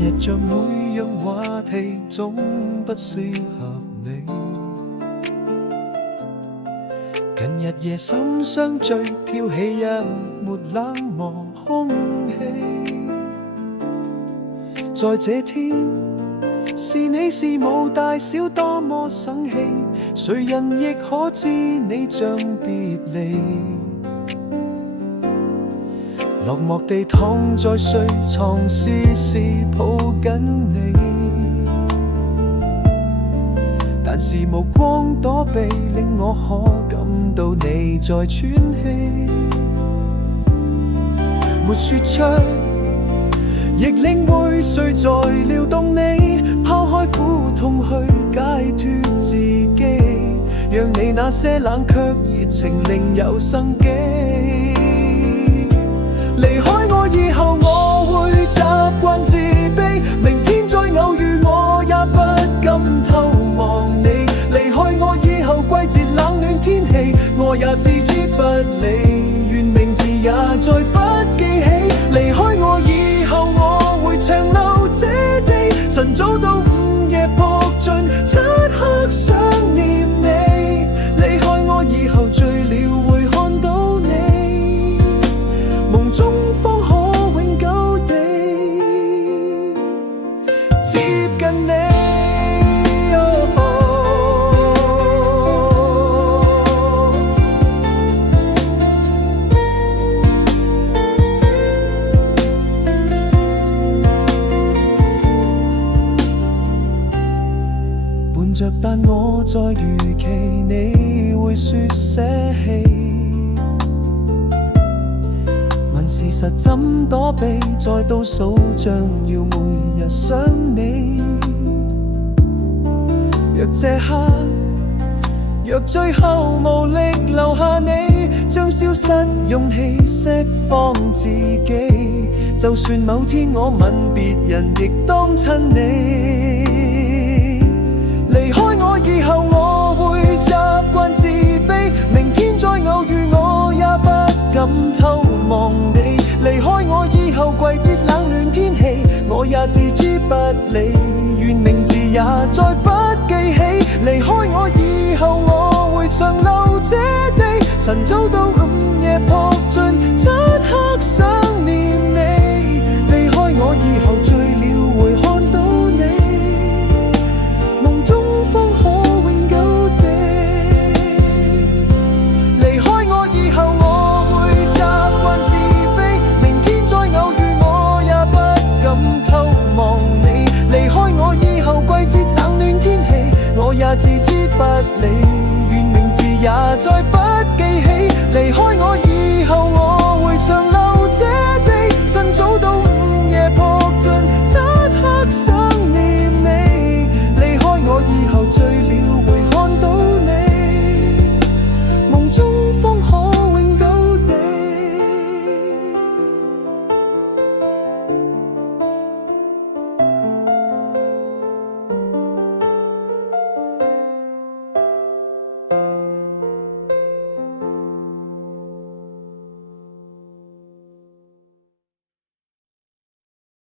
日像每樣話題總不適合你。近日夜深相聚，飄起一抹冷漠空氣。在這天，是你是無大小多麼生氣，誰人亦可知你將別離。落寞地躺在睡床，時時抱緊你，但是目光躲避，令我可感到你在喘氣。沒說出，亦領會誰在撩動你，拋開苦痛去解脫自己，讓你那些冷卻熱情另有生機。離開我以後，我會習慣自卑，明天再偶遇我也不敢偷望你。離開我以後，季節冷暖天氣我也置之不理，願名字也再不記起。離開我以後，我會長留這地，晨早到午夜撲盡，漆黑想念你。離開我以後，醉了會看到你，夢中方可永久地接近你。伴着，但我在預期你會說捨棄。問事實怎躲避，再倒數將要每日想你。若這刻，若最後無力留下你，將消失勇氣釋放自己。就算某天我吻別人，亦當親你。離開我以後，我會習慣自卑，明天再偶遇我也不敢偷望你。離開我以後，季節冷暖天氣我也置之不理，願名字也再不記起。離開我以後，我會長留這地，晨早到午夜撲盡，漆黑想念你。離開我以後，醉了會看到你，夢中方可永久地。離開我以後，我會習慣自卑，明天再偶遇我也不敢偷望你。離開我以後，季節冷暖天氣我也置之不理，願名字也再不